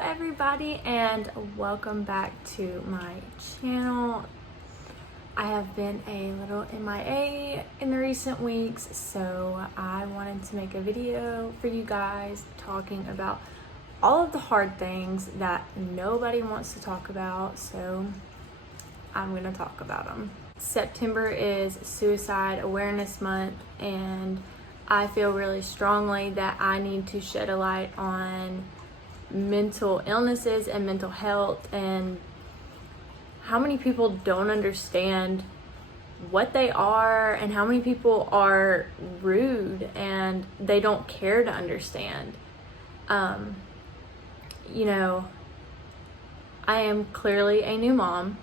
everybody, and welcome back to my channel. I have been a little MIA in the recent weeks, so I wanted to make a video for you guys talking about all of the hard things that nobody wants to talk about, so I'm gonna talk about them. September is Suicide Awareness Month, and I feel really strongly that I need to shed a light on mental illnesses and mental health, and how many people don't understand what they are, and how many people are rude and they don't care to understand. I am clearly a new mom.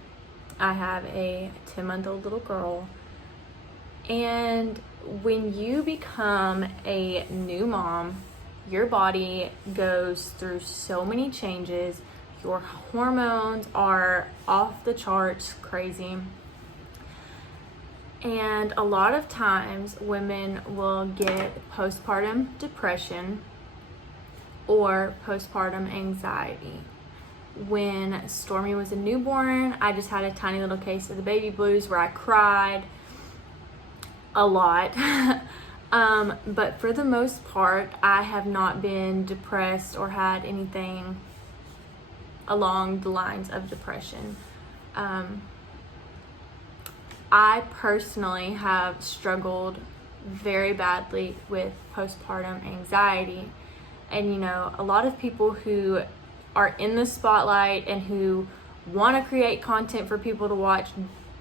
I have a 10-month-old little girl, and when you become a new mom, your body goes through so many changes. Your hormones are off the charts crazy. And a lot of times women will get postpartum depression or postpartum anxiety. When Stormy was a newborn, I just had a tiny little case of the baby blues where I cried a lot. But for the most part, I have not been depressed or had anything along the lines of depression. I personally have struggled very badly with postpartum anxiety. And a lot of people who are in the spotlight and who want to create content for people to watch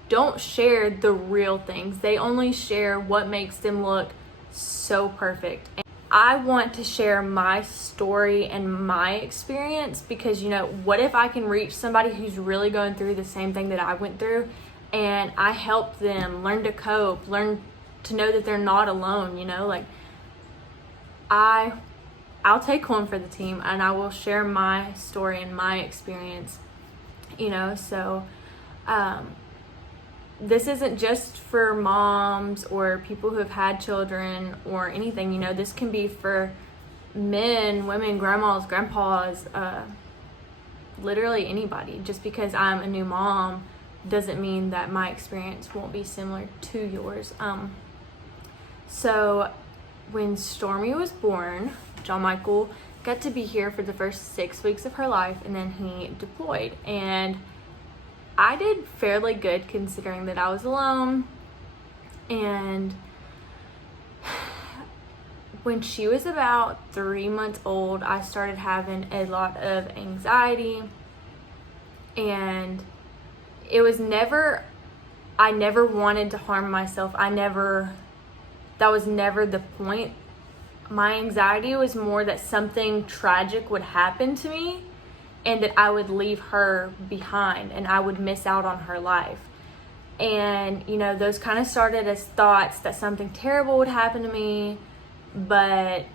don't share the real things. They only share what makes them look so perfect. And I want to share my story and my experience because what if I can reach somebody who's really going through the same thing that I went through, and I help them learn to cope, learn to know that they're not alone. I'll take one for the team, and I will share my story and my experience. This isn't just for moms or people who have had children or anything. This can be for men, women, grandmas, grandpas, literally anybody. Just because I'm a new mom doesn't mean that my experience won't be similar to yours. So when Stormy was born, John Michael got to be here for the first 6 weeks of her life, and then he deployed. And I did fairly good considering that I was alone. And when she was about 3 months old, I started having a lot of anxiety. And it was I never wanted to harm myself. That was never the point. My anxiety was more that something tragic would happen to me, and that I would leave her behind and I would miss out on her life. And, those kind of started as thoughts that something terrible would happen to me, but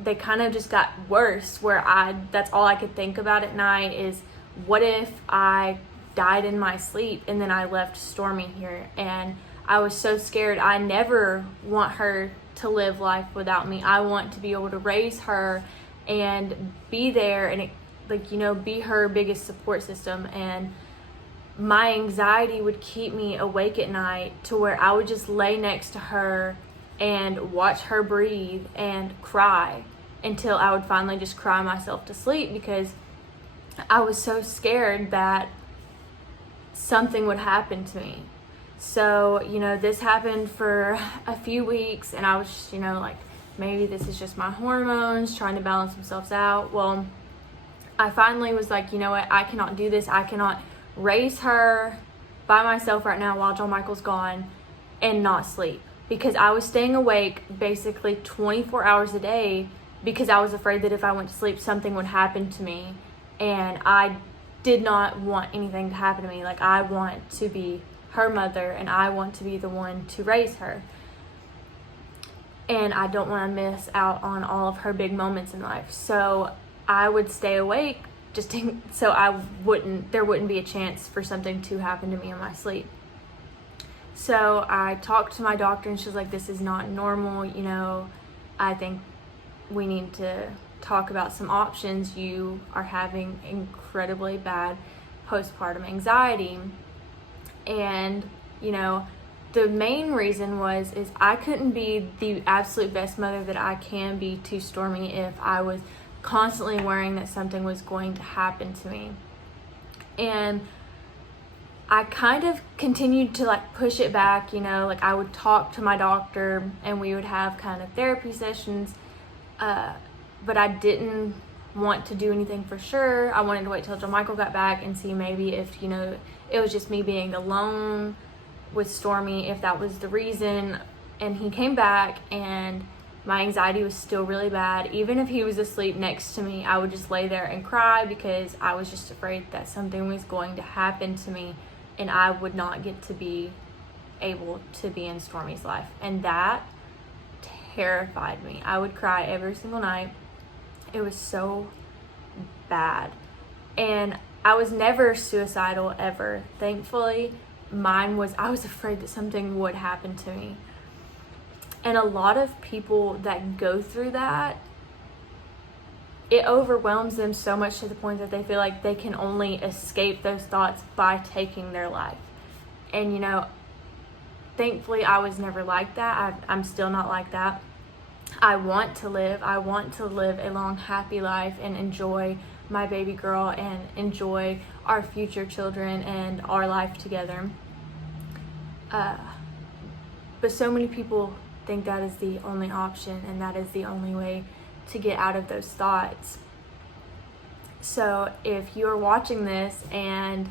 they kind of just got worse, where that's all I could think about at night is, what if I died in my sleep and then I left Stormy here? And I was so scared. I never want her to live life without me. I want to be able to raise her and be there and be her biggest support system. And my anxiety would keep me awake at night to where I would just lay next to her and watch her breathe and cry until I would finally just cry myself to sleep, because I was so scared that something would happen to me. So, this happened for a few weeks, and I was just, maybe this is just my hormones trying to balance themselves out. Well, I finally was like, what, I cannot do this. I cannot raise her by myself right now while John Michael's gone and not sleep, because I was staying awake basically 24 hours a day because I was afraid that if I went to sleep, something would happen to me. And I did not want anything to happen to me. I want to be her mother, and I want to be the one to raise her. And I don't want to miss out on all of her big moments in life. So I would stay awake so there wouldn't be a chance for something to happen to me in my sleep. So I talked to my doctor, and she's like, this is not normal. I think we need to talk about some options. You are having incredibly bad postpartum anxiety. And, you know, the main reason is I couldn't be the absolute best mother that I can be to Stormy if I was constantly worrying that something was going to happen to me. And I kind of continued to like push it back, you know, like I would talk to my doctor and we would have kind of therapy sessions, but I didn't want to do anything for sure. I wanted to wait till John Michael got back and see maybe if, you know, it was just me being alone with Stormy, if that was the reason. And he came back and my anxiety was still really bad. Even if he was asleep next to me, I would just lay there and cry because I was just afraid that something was going to happen to me and I would not get to be able to be in Stormy's life. And that terrified me. I would cry every single night. It was so bad. And I was never suicidal ever. Thankfully, I was afraid that something would happen to me. And a lot of people that go through that, it overwhelms them so much to the point that they feel like they can only escape those thoughts by taking their life. And, you know, thankfully I was never like that. I'm still not like that. I want to live a long, happy life and enjoy my baby girl and enjoy our future children and our life together. But so many people think that is the only option and that is the only way to get out of those thoughts. So if you're watching this and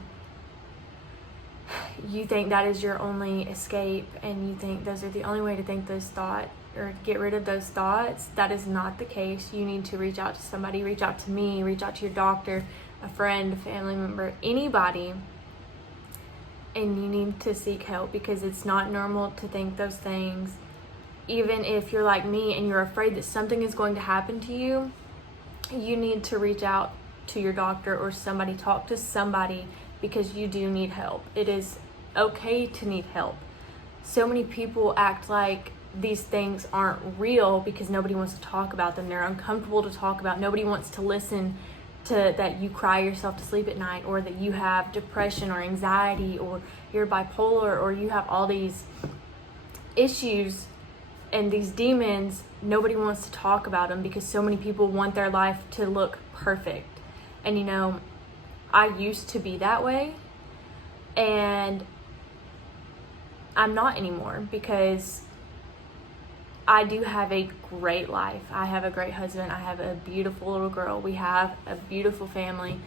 you think that is your only escape and you think those are the only way to think those thoughts or get rid of those thoughts, that is not the case. You need to reach out to somebody, reach out to me, reach out to your doctor, a friend, a family member, anybody, and you need to seek help because it's not normal to think those things. Even if you're like me and you're afraid that something is going to happen to you, you need to reach out to your doctor or somebody, talk to somebody because you do need help. It is okay to need help. So many people act like these things aren't real because nobody wants to talk about them. They're uncomfortable to talk about. Nobody wants to listen to that you cry yourself to sleep at night, or that you have depression or anxiety, or you're bipolar, or you have all these issues and these demons. Nobody wants to talk about them because so many people want their life to look perfect. And you know, I used to be that way and I'm not anymore because I do have a great life. I have a great husband. I have a beautiful little girl. We have a beautiful family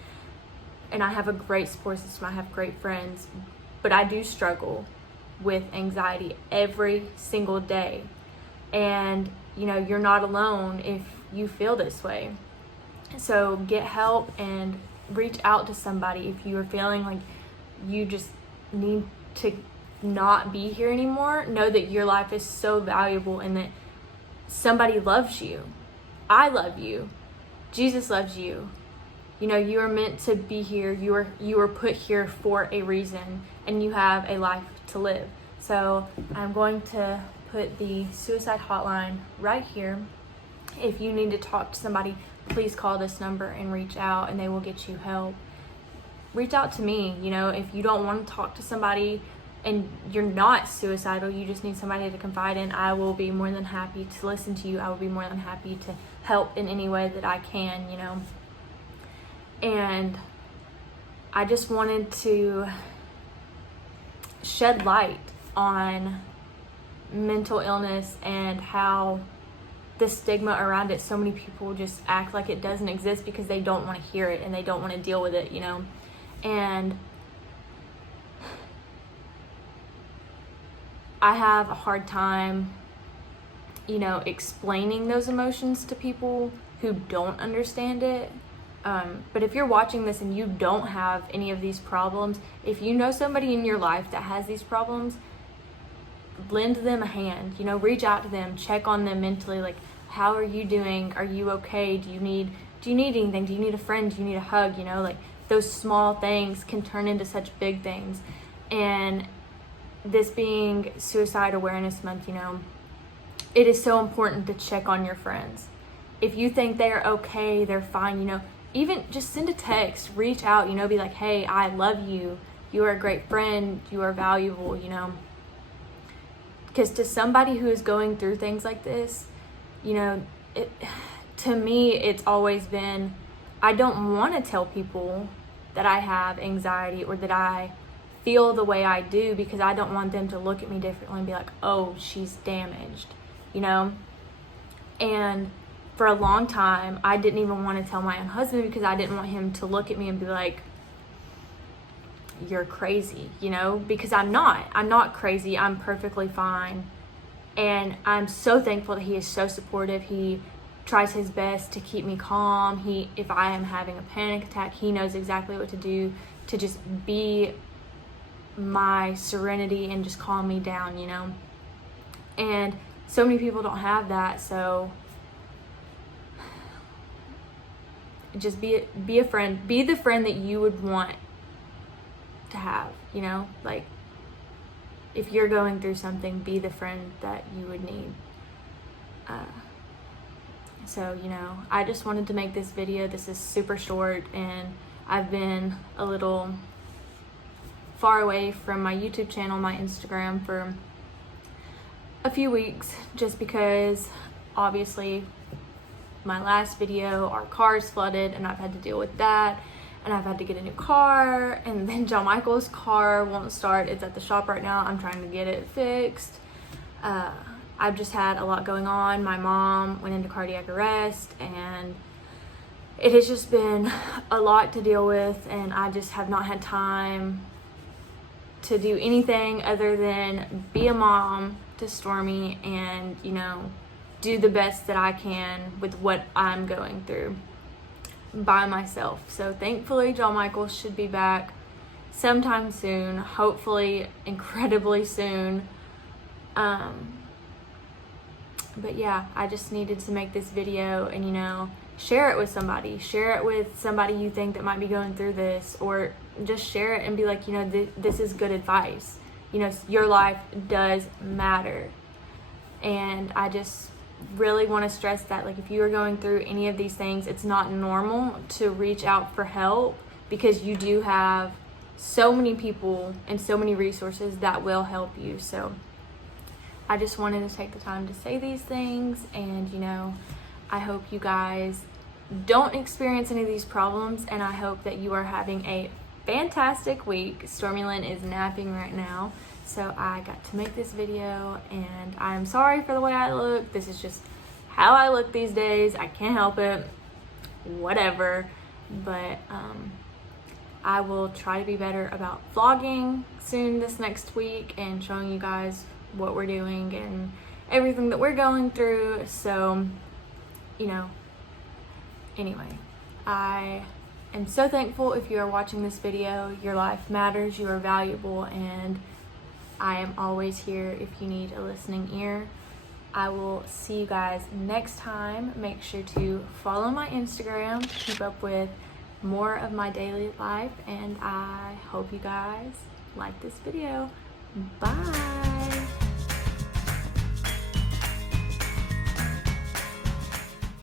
and I have a great support system. I have great friends, but I do struggle with anxiety every single day. And you know, you're not alone if you feel this way. So get help and reach out to somebody if you are feeling like you just need to not be here anymore. Know that your life is so valuable and that somebody loves you. I love you. Jesus loves you. You know, you are meant to be here. You are put here for a reason and you have a life to live. So I'm going to put the suicide hotline right here. If you need to talk to somebody, please call this number and reach out and they will get you help. Reach out to me. You know, if you don't want to talk to somebody and you're not suicidal, you just need somebody to confide in, I will be more than happy to listen to you. I will be more than happy to help in any way that I can, you know. And I just wanted to shed light on mental illness and how the stigma around it, so many people just act like it doesn't exist because they don't want to hear it and they don't want to deal with it, you know. And I have a hard time, you know, explaining those emotions to people who don't understand it. But if you're watching this and you don't have any of these problems, if you know somebody in your life that has these problems, lend them a hand, you know, reach out to them, check on them mentally, like, how are you doing? Are you okay? Do you need anything? Do you need a friend? Do you need a hug? You know, like those small things can turn into such big things. And this being Suicide Awareness Month, you know, it is so important to check on your friends. if you think they're okay, they're fine, you know, even just send a text, reach out, you know, be like, hey, I love you. You are a great friend. You are valuable, you know. Because to somebody who is going through things like this, you know, to me, it's always been, I don't want to tell people that I have anxiety or that I feel the way I do, because I don't want them to look at me differently and be like, oh, she's damaged, you know. And for a long time, I didn't even want to tell my own husband, because I didn't want him to look at me and be like, you're crazy, you know, because I'm not crazy. I'm perfectly fine. And I'm so thankful that he is so supportive. He tries his best to keep me calm. If I am having a panic attack, he knows exactly what to do to just be my serenity and just calm me down, you know. And so many people don't have that, so just be a friend. Be the friend that you would want to have, you know. Like, if you're going through something, be the friend that you would need. So, you know, I just wanted to make this video. This is super short, and I've been a little far away from my YouTube channel, my Instagram, for a few weeks, just because obviously my last video, our car's flooded, and I've had to deal with that, and I've had to get a new car, and then John Michael's car won't start. It's at the shop right now. I'm trying to get it fixed. I've just had a lot going on. My mom went into cardiac arrest, and it has just been a lot to deal with, and I just have not had time to do anything other than be a mom to Stormy and, you know, do the best that I can with what I'm going through by myself. So thankfully, John Michael should be back sometime soon, hopefully incredibly soon. But yeah, I just needed to make this video and, you know, share it with somebody. Share it with somebody you think that might be going through this, or just share it and be like, you know, this is good advice. You know, your life does matter. And I just really want to stress that, like, if you are going through any of these things, it's not normal to reach out for help, because you do have so many people and so many resources that will help you. So I just wanted to take the time to say these things, and, you know, I hope you guys don't experience any of these problems, and I hope that you are having a fantastic week. Stormy Lynn is napping right now, so I got to make this video, and I'm sorry for the way I look. This is just how I look these days. I can't help it. Whatever. But I will try to be better about vlogging soon this next week and showing you guys what we're doing and everything that we're going through. So, you know, anyway, I am so thankful if you are watching this video. Your life matters, you are valuable, and I am always here if you need a listening ear. I will see you guys next time. Make sure to follow my Instagram to keep up with more of my daily life, and I hope you guys like this video. Bye.